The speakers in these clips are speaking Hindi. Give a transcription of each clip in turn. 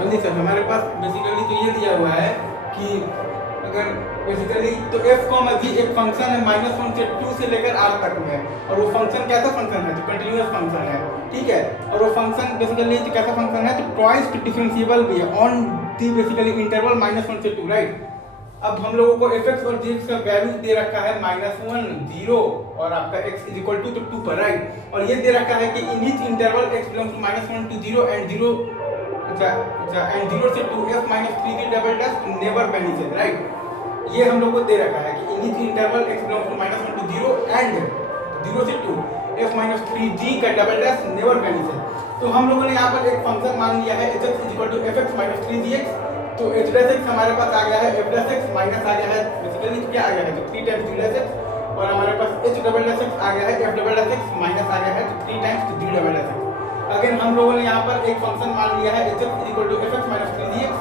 जल्दी सर, हमारे पास बेसिकली तो ये दिया हुआ है कि अगर बेसिकली तो एफ कॉमा जी एक फंक्शन है -1 से 2 से लेकर r तक में, और वो फंक्शन कैसा फंक्शन है, तो कंटिन्यूअस फंक्शन है, ठीक है। और वो फंक्शन बेसिकली तो कैसा फंक्शन है, तो ट्वाइस डिफरेंशिएबल भी है ऑन दी बेसिकली इंटरवल -1 से 2, राइट। अब हम लोगों को एफ एक्स और जी एक्स का वैल्यू दे रखा है -1 0 और आपका x इज इक्वल टू 2 पर, राइट। और ये दे रखा है कि in each interval x belongs to -1 to 0 and 0 and 0 से 2 f -3g double dash never vanishes, right. ये हम लोग को दे रखा है कि in each interval x belongs to -1 to 0 and 0 से 2 f -3g का डबल डैश नेवर वेनिसेस। तो हम लोगों ने यहाँ पर एक फंक्शन मान लिया है h is equal to fx -3gx। तो h डैश x हमारे पास आ गया है f डैश x माइनस आ गया है बेसिकली क्या आ गया है, तो 3 टाइम्स g डैश x, और हमारे पास h डबल डैश x आ गया है f double dash x minus आ गया है 3 times g double dash x। अगर हम लोगों ने यहाँ पर एक फंक्शन मान लिया है h is equal to fx -3gx,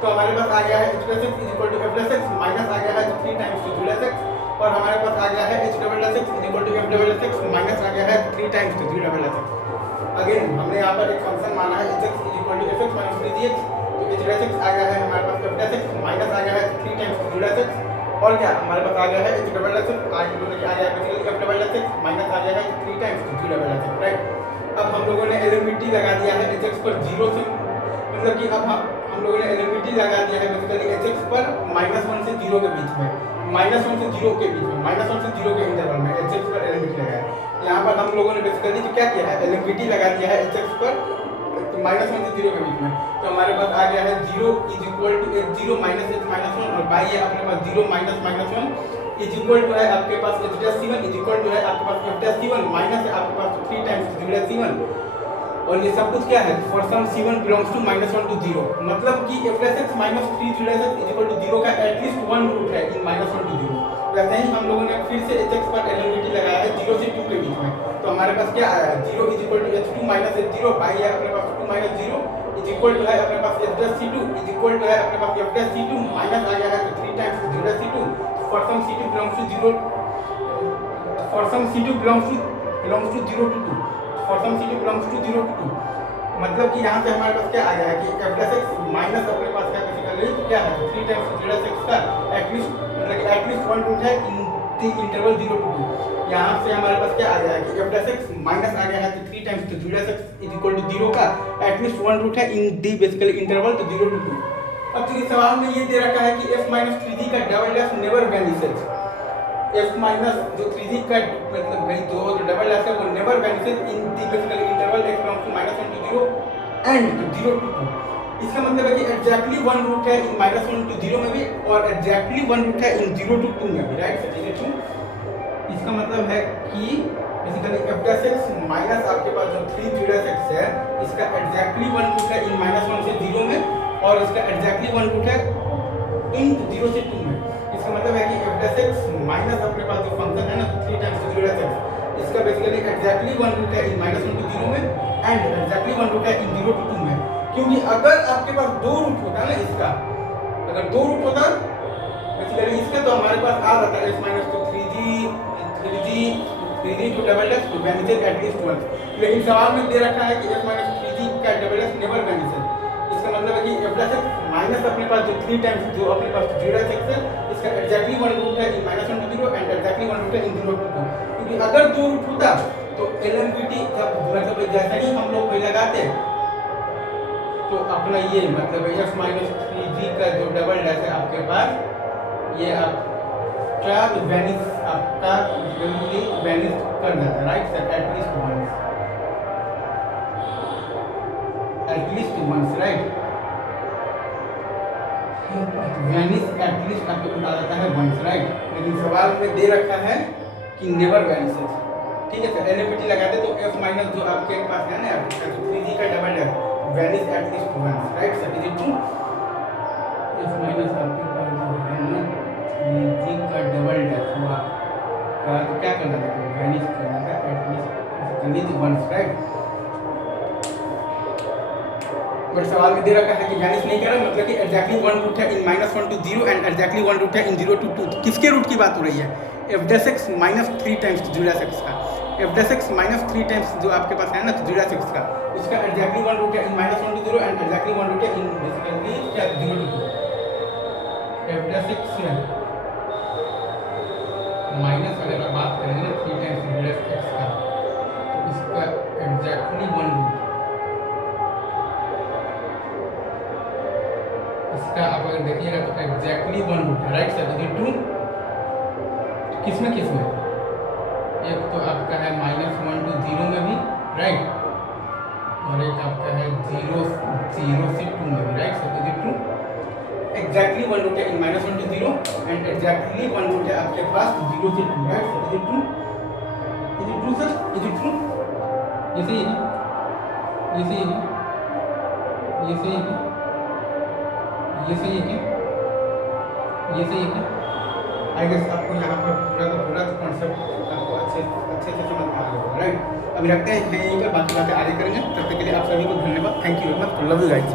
तो हमारे पास आ गया है h dash x is equal to f dash x minus आ गया है 3 टाइम्स g डैश x, और हमारे पास आ गया है h double dash x is equal to f double dash x minus आ गया है 3 times g double dash x। Again हमने यहाँ पर एक फंक्शन माना है h is equal to fx -3gx, तो h डैश x आ गया है हमारे पास f डैश x माइनस आ गया है 3 टाइम्स g डैश x, और क्या हमारे पास आ गया है h डबल डैश x आ गया है basically f double dash x minus आ गया है 3 times g double dash x, right. अब हम लोगों ने एलिमिटी लगा दिया है h x पर 0 से, मतलब कि अब हम लोगों ने एलिमिटी लगा दिया है बेसिकली h x पर -1 से 0 के बीच में, -1 से 0 के बीच में, -1 से 0 के इंटरवल में h x पर एलिमिटी लगाया है। यहाँ पर हम लोगों ने बेसिकली तो क्या किया है, एलिमिटी लगा दिया है h x पर -1 से 0 के बीच में, तो हमारे पास आ गया है 0 is equal to h0 minus h minus 1, और बाई है अपने पास 0 माइनस -1 इज इक्वल टू है आपके पास h dash c1 is equal to है आपके पास f डैश c1 माइनस है आपके पास 3 टाइम्स g डैश c1, और ये सब कुछ क्या है, for some c1 belongs to -1 to 0, मतलब कि f dash x minus 3 g dash x is equal to 0 का एटलीस्ट वन रूट है इन -1 to 0। वैसे ही हम लोगों ने फिर से h x पर एलिमिटी लगाया है 0 से 2 के बीच में, तो हमारे पास क्या आया है 0 is equal to h2 minus h0 by है अपने पास 2 माइनस 0 इज इक्वल टू है अपने पास h dash c2 is equal to है अपने पास f डैश c2 माइनस आ गया है 3 times g dash c2 for some c2 belongs to 0, for some c2 belongs to 0 to 2, for some c2 belongs to 0 to 2, मतलब कि यहाँ से हमारे पास क्या आ गया है कि f डैश x माइनस अपने पास क्या बेसिकली तो क्या है 3 टाइम्स g डैश x का एटलीस्ट मतलब एटलीस्ट वन रूट है इन द इंटरवल 0 to 2। यहाँ से हमारे पास क्या आ गया है कि f डैश x माइनस आ गया है तो 3 times g dash x is equal to 0 का एटलीस्ट वन रूट है इन द बेसिकली इंटरवल तो 0 to 2। अब तो इस सवाल में ये दे रखा है कि f माइनस 3g का double dash never vanishes, f minus जो 3g का मतलब भाई जो डबल डैश है वो never vanishes in the basically interval x belongs to -1 to 0 and 0 to 2। इसका मतलब है कि एग्जैक्टली वन रूट है इन -1 to 0 में भी, और एग्जैक्टली वन रूट है इन 0 to 2 में भी, राइट। सर ये इसका मतलब है कि basically f dash x minus आपके पास जो 3g डैश x है इसका एग्जैक्टली वन रूट है इन -1 से 0 में, और इसका एग्जैक्टली वन रूट है इन 0 से 2 में। इसका मतलब है कि f डैश x माइनस अपने पास जो फंक्शन है ना 3 टाइम्स g डैश x, इसका बेसिकली एग्जैक्टली वन रूट है इन -1 to 0 में एंड एग्जैक्टली वन रूट है इन 0 to 2 में। क्योंकि अगर आपके पास दो रूट होता ना इसका, अगर दो रूट होता बेसिकली इसका तो हमारे पास आ जाता है s माइनस तो 3g to double dash to vanishes at least one, लेकिन सवाल में दे रखा है कि s माइनस 3g का डबल डैश नेवर वेनिसेस। इसका मतलब है कि f डैश x माइनस अपने पास जो 3 टाइम्स जो अपने पास g डैश x है इसका एग्जैक्टली वन रूट है in -1 to 0 and exactly one root है इन 0 to 2। क्योंकि अगर दो रूट होता तो एलएमपीटी जब मतलब जैसा ही हम लोग लगाते तो अपना ये मतलब f माइनस 3g का जो डबल डैश है आपके पास ये आपका वेनिस आपका वेनिस कर देता है, right sir, at least once right, vanish at least आपको बता देता है वंस, राइट। लेकिन सवाल में दे रखा है कि नेवर वेनिसेस, ठीक है सर। एलएमपीटी लगाते तो f माइनस जो आपके पास है ना 3g का double dash vanish at least once, right sir, is it true. f माइनस आपके पास जो है ना 3g का डबल डैश हुआ तो क्या करना था, वेनिस करना था एटलीस्ट वंस, राइट। बट सवाल में दे रखा है कि वेनिस नहीं कर रहा, मतलब कि एग्जैक्टली वन रूट है in -1 to 0 and exactly one root है इन 0 to 2। किसके रूट की बात हो रही है, f dash x minus 3 times g dash x का, F dash x minus 3 times जो आपके पास है ना, तो 0 6 का, उसका exactly 1 root in -1 to 0 and exactly 1 root in basically क्या 0 to 2। F dash x minus अगर आप बात करेंगे ना 3 टाइम्स 0 x का, तो इसका एग्जैक्टली 1 रूट, इसका आप अगर देखिएगा तो एग्जैक्टली 1 रूट है, राइट सर। यदि ट्रू किसमें एक तो आपका है -1 to 0 में भी, राइट, और एक आपका है 0 से 2 में भी, राइट सर। यदि ट्रू एग्जैक्टली 1 रूट है in -1 to 0 and exactly 1 root है आपके पास 0 से 2, राइट सर। यदि ट्रू सर, यदि ट्रू, ये सही है, ये सही है, ये सही है, ये सही है, ये सही है। आई गेस आपको यहाँ पर पूरा का कॉन्सेप्ट आपको अच्छे से समझ में आ गया होगा, राइट। अभी रखते हैं यहीं पर, बाकी बातें आगे करेंगे। तब तक के लिए आप सभी को धन्यवाद। Thank you very much, love you guys.